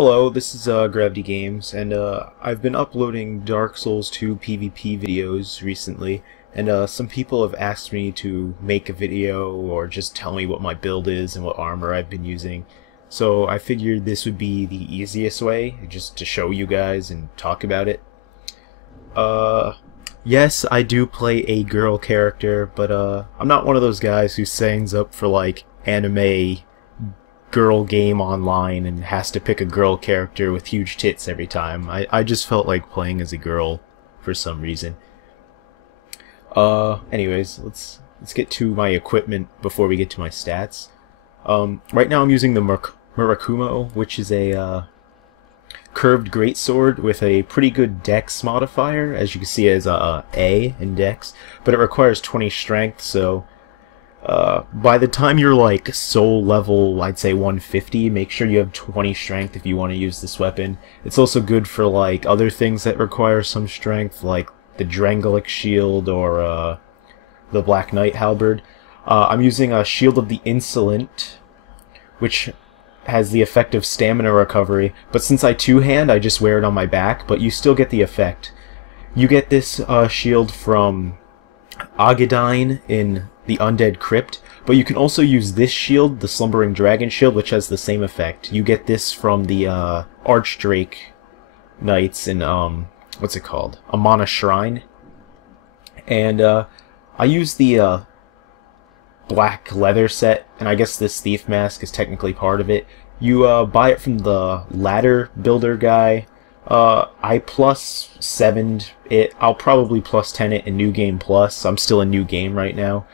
Hello, this is Gravity Games, and I've been uploading Dark Souls 2 PvP videos recently, and some people have asked me to make a video or just tell me what my build is and what armor I've been using. So I figured this would be the easiest way, just to show you guys and talk about it. Yes, I do play a girl character, but I'm not one of those guys who signs up for like anime girl game online and has to pick a girl character with huge tits every time. I just felt like playing as a girl for some reason. Anyways, let's get to my equipment before we get to my stats. Right now I'm using the Murakumo, which is a curved greatsword with a pretty good dex modifier. As you can see, it has a in dex, but it requires 20 strength, so by the time you're like soul level, I'd say 150, make sure you have 20 strength if you want to use this weapon. It's also good for like other things that require some strength, like the Drangleic shield or the Black Knight halberd. I'm using a Shield of the Insolent, which has the effect of stamina recovery, but since I two-hand, I just wear it on my back, but you still get the effect. You get this shield from Agadine in the Undead Crypt, but you can also use this shield, the Slumbering Dragon shield, which has the same effect. You get this from the Archdrake Knights in, what's it called? Amana Shrine. And I use the black leather set, and I guess this Thief Mask is technically part of it. You buy it from the ladder builder guy. I plus 7'd it. I'll probably plus 10 it in New Game Plus. I'm still in New Game right now.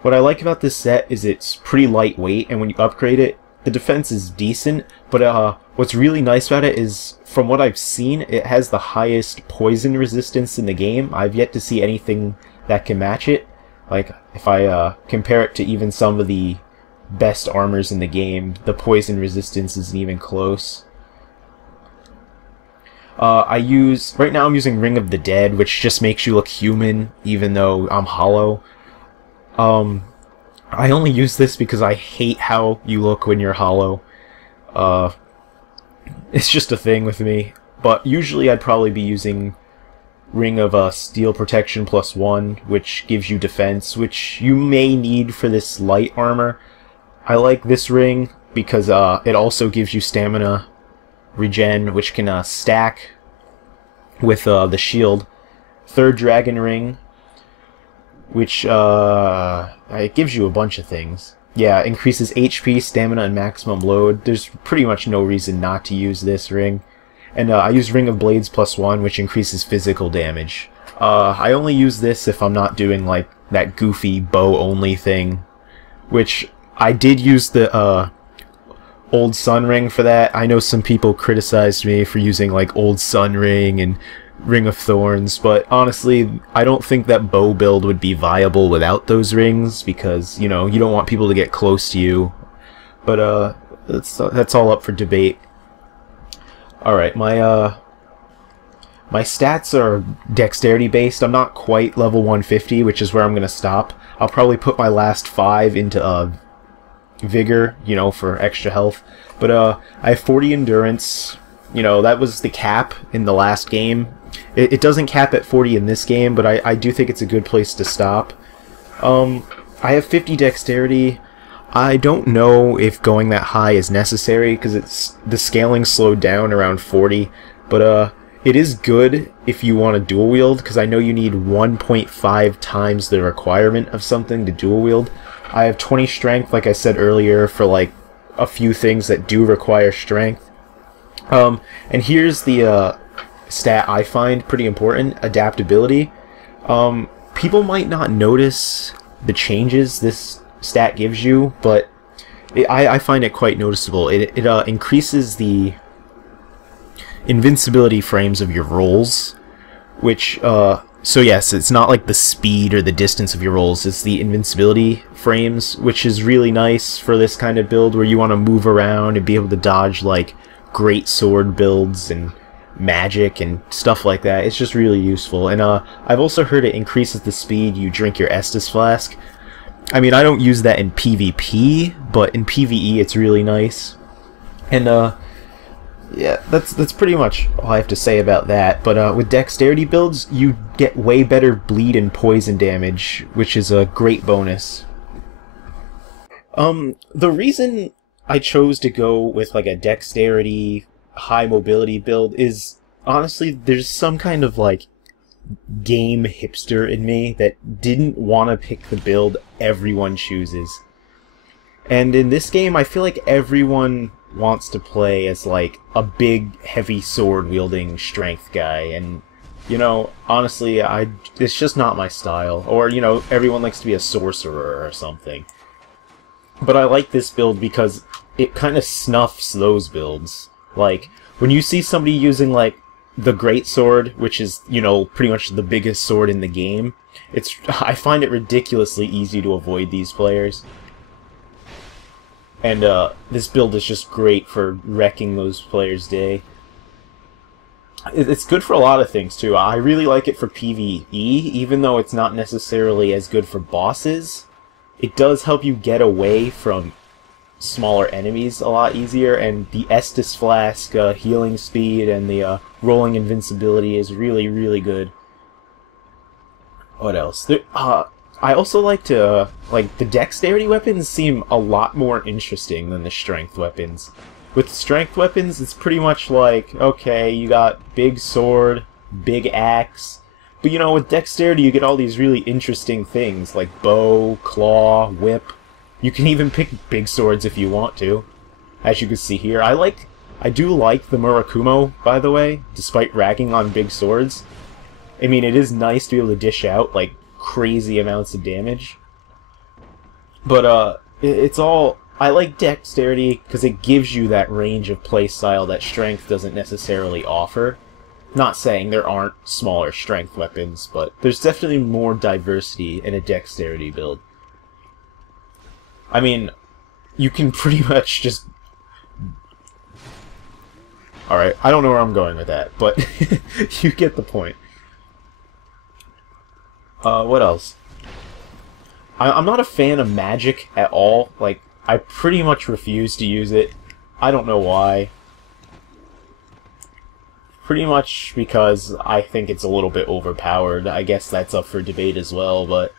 What I like about this set is it's pretty lightweight, and when you upgrade it, the defense is decent, but what's really nice about it is, from what I've seen, it has the highest poison resistance in the game. I've yet to see anything that can match it. Like, if I compare it to even some of the best armors in the game, the poison resistance isn't even close. Right now I'm using Ring of the Dead, which just makes you look human, even though I'm hollow. I only use this because I hate how you look when you're hollow. It's just a thing with me. But usually I'd probably be using Ring of Steel Protection +1, which gives you defense, which you may need for this light armor. I like this ring because it also gives you stamina regen, which can stack with the shield. Third Dragon Ring, which it gives you a bunch of things. Yeah, increases HP, stamina, and maximum load. There's pretty much no reason not to use this ring. And I use Ring of Blades +1, which increases physical damage. I only use this if I'm not doing like that goofy bow only thing, which I did use the Old Sun Ring for that. I know some people criticized me for using like Old Sun Ring and Ring of Thorns, but honestly, I don't think that bow build would be viable without those rings, because, you know, you don't want people to get close to you. But that's all up for debate. Alright, my stats are dexterity based. I'm not quite level 150, which is where I'm gonna stop. I'll probably put my last 5 into vigor, you know, for extra health. But I have 40 endurance. You know, that was the cap in the last game. It doesn't cap at 40 in this game, but I do think it's a good place to stop. I have 50 dexterity. I don't know if going that high is necessary, because the scaling slowed down around 40, but it is good if you want to dual wield, because I know you need 1.5 times the requirement of something to dual wield. I have 20 strength, like I said earlier, for like a few things that do require strength. And here's the stat I find pretty important: adaptability. People might not notice the changes this stat gives you, but I find it quite noticeable. It increases the invincibility frames of your rolls, which so yes, it's not like the speed or the distance of your rolls, it's the invincibility frames, which is really nice for this kind of build where you want to move around and be able to dodge like great sword builds and magic and stuff like that. It's just really useful. And I've also heard it increases the speed you drink your Estus Flask. I mean, I don't use that in PvP, but in PvE it's really nice. And Yeah, that's pretty much all I have to say about that. But with dexterity builds, you get way better bleed and poison damage, which is a great bonus. The reason I chose to go with like a dexterity, high mobility build is honestly there's some kind of like game hipster in me that didn't want to pick the build everyone chooses. And in this game, I feel like everyone wants to play as like a big, heavy sword wielding strength guy, and you know, honestly, it's just not my style. Or you know, everyone likes to be a sorcerer or something. But I like this build because it kind of snuffs those builds. Like, when you see somebody using, like, the Great Sword, which is, you know, pretty much the biggest sword in the game, I find it ridiculously easy to avoid these players. And, this build is just great for wrecking those players' day. It's good for a lot of things, too. I really like it for PvE, even though it's not necessarily as good for bosses. It does help you get away from smaller enemies a lot easier, and the Estus Flask healing speed and the rolling invincibility is really, really good. What else? I also like to, like, the dexterity weapons seem a lot more interesting than the strength weapons. With strength weapons, it's pretty much like, okay, you got big sword, big axe. But you know, with dexterity you get all these really interesting things, like bow, claw, whip. You can even pick big swords if you want to. As you can see here, I do like the Murakumo, by the way, despite ragging on big swords. I mean, it is nice to be able to dish out, like, crazy amounts of damage. But, it's all... I like dexterity because it gives you that range of playstyle that strength doesn't necessarily offer. Not saying there aren't smaller strength weapons, but there's definitely more diversity in a dexterity build. I mean, you can pretty much just... Alright, I don't know where I'm going with that, but you get the point. What else? I'm not a fan of magic at all. Like, I pretty much refuse to use it. I don't know why. Pretty much because I think it's a little bit overpowered. I guess that's up for debate as well, but...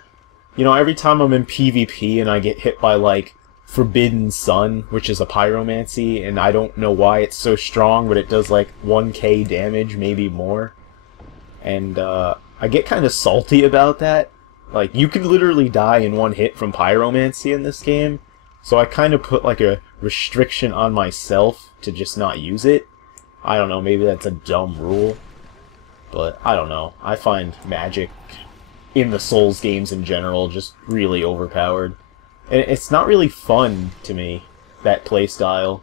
You know, every time I'm in PvP and I get hit by, like, Forbidden Sun, which is a pyromancy, and I don't know why it's so strong, but it does, like, 1k damage, maybe more. And, I get kind of salty about that. Like, you can literally die in one hit from pyromancy in this game, so I kind of put, like, a restriction on myself to just not use it. I don't know, maybe that's a dumb rule, but I don't know. I find magic in the Souls games in general just really overpowered. And it's not really fun to me, that playstyle.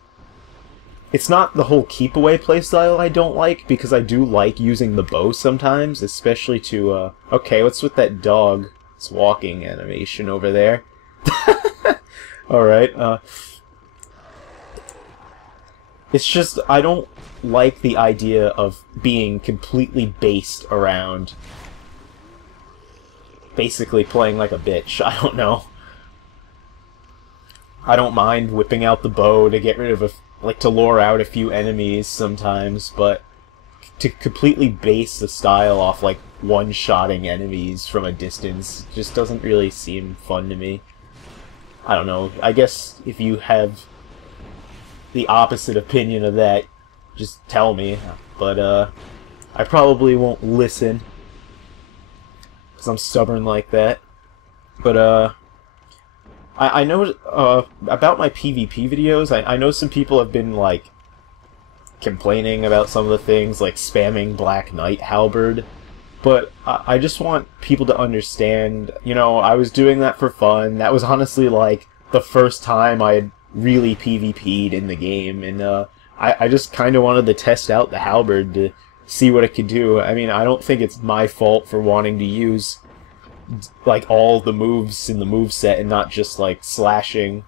It's not the whole keep away playstyle I don't like, because I do like using the bow sometimes, especially to, okay, what's with that dog? It's walking animation over there. Alright, it's just, I don't like the idea of being completely based around basically playing like a bitch. I don't know. I don't mind whipping out the bow to get rid of like to lure out a few enemies sometimes, but to completely base the style off like one-shotting enemies from a distance just doesn't really seem fun to me. I don't know. I guess if you have the opposite opinion of that, just tell me. But I probably won't listen, because I'm stubborn like that. But I know about my PvP videos, I know some people have been like complaining about some of the things, like spamming Black Knight Halberd. But I just want people to understand, you know, I was doing that for fun. That was honestly like the first time I had really PvP'd in the game, and I just kind of wanted to test out the Halberd to see what it could do. I mean, I don't think it's my fault for wanting to use like all the moves in the moveset and not just like slashing.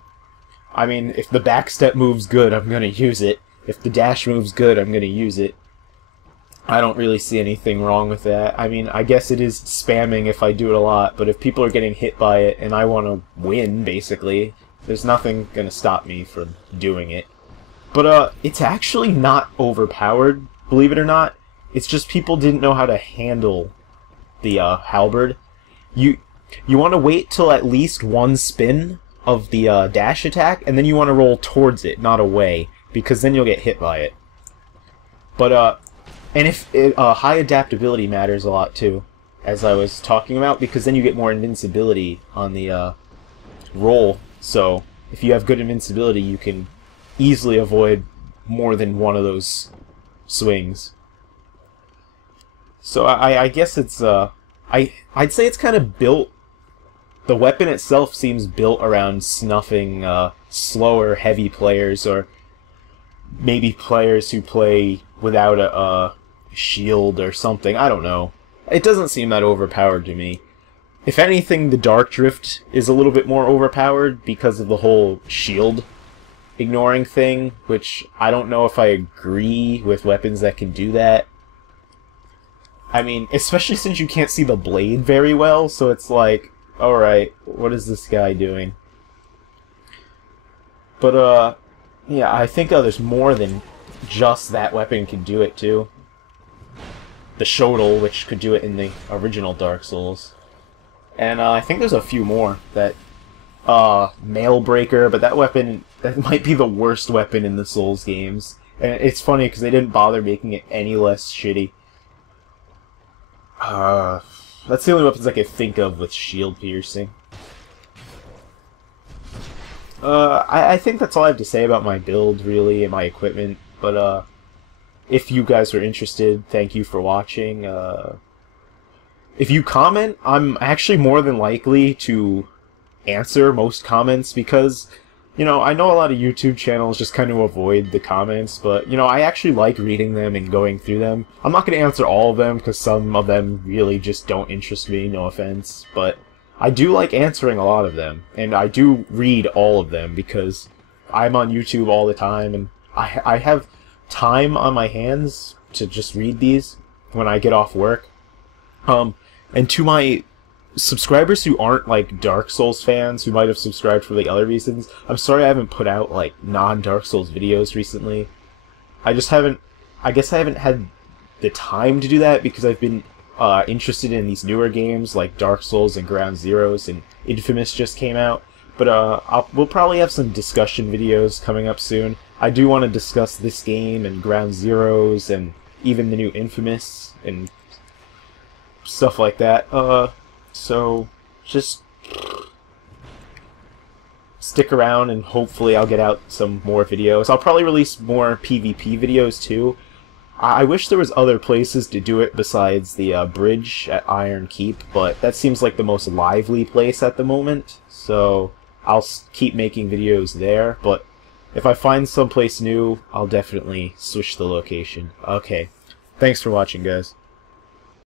I mean, if the backstep move's good, I'm gonna use it. If the dash move's good, I'm gonna use it. I don't really see anything wrong with that. I mean, I guess it is spamming if I do it a lot, but if people are getting hit by it and I want to win, basically, there's nothing gonna stop me from doing it. But it's actually not overpowered, believe it or not. It's just people didn't know how to handle the halberd. You want to wait till at least one spin of the dash attack, and then you want to roll towards it, not away, because then you'll get hit by it. But and if high adaptability matters a lot too, as I was talking about, because then you get more invincibility on the roll. So if you have good invincibility, you can easily avoid more than one of those swings. So I guess it's I'd say it's kind of built. The weapon itself seems built around snuffing slower, heavy players, or maybe players who play without a shield or something. I don't know. It doesn't seem that overpowered to me. If anything, the Dark Drift is a little bit more overpowered because of the whole shield ignoring thing, which I don't know if I agree with weapons that can do that. I mean, especially since you can't see the blade very well, so it's like, alright, what is this guy doing? But, yeah, I think there's more than just that weapon can do it, too. The Shodel, which could do it in the original Dark Souls. And, I think there's a few more. That, Mailbreaker, but that weapon, that might be the worst weapon in the Souls games. And it's funny, because they didn't bother making it any less shitty. That's the only weapons I can think of with shield piercing. I think that's all I have to say about my build, really, and my equipment. But, if you guys are interested, thank you for watching. If you comment, I'm actually more than likely to answer most comments, because, you know, I know a lot of YouTube channels just kind of avoid the comments, but, you know, I actually like reading them and going through them. I'm not going to answer all of them, because some of them really just don't interest me, no offense, but I do like answering a lot of them, and I do read all of them, because I'm on YouTube all the time, and I have time on my hands to just read these when I get off work. And to my subscribers who aren't, like, Dark Souls fans, who might have subscribed for, like, other reasons, I'm sorry I haven't put out, like, non-Dark Souls videos recently. I guess I haven't had the time to do that, because I've been interested in these newer games, like Dark Souls and Ground Zeroes, and Infamous just came out. But we'll probably have some discussion videos coming up soon. I do want to discuss this game, and Ground Zeroes, and even the new Infamous, and stuff like that. So just stick around, and hopefully I'll get out some more videos. I'll probably release more PvP videos too. I wish there was other places to do it besides the bridge at Iron Keep, but that seems like the most lively place at the moment, so I'll keep making videos there. But if I find someplace new, I'll definitely switch the location. Okay, thanks for watching, guys.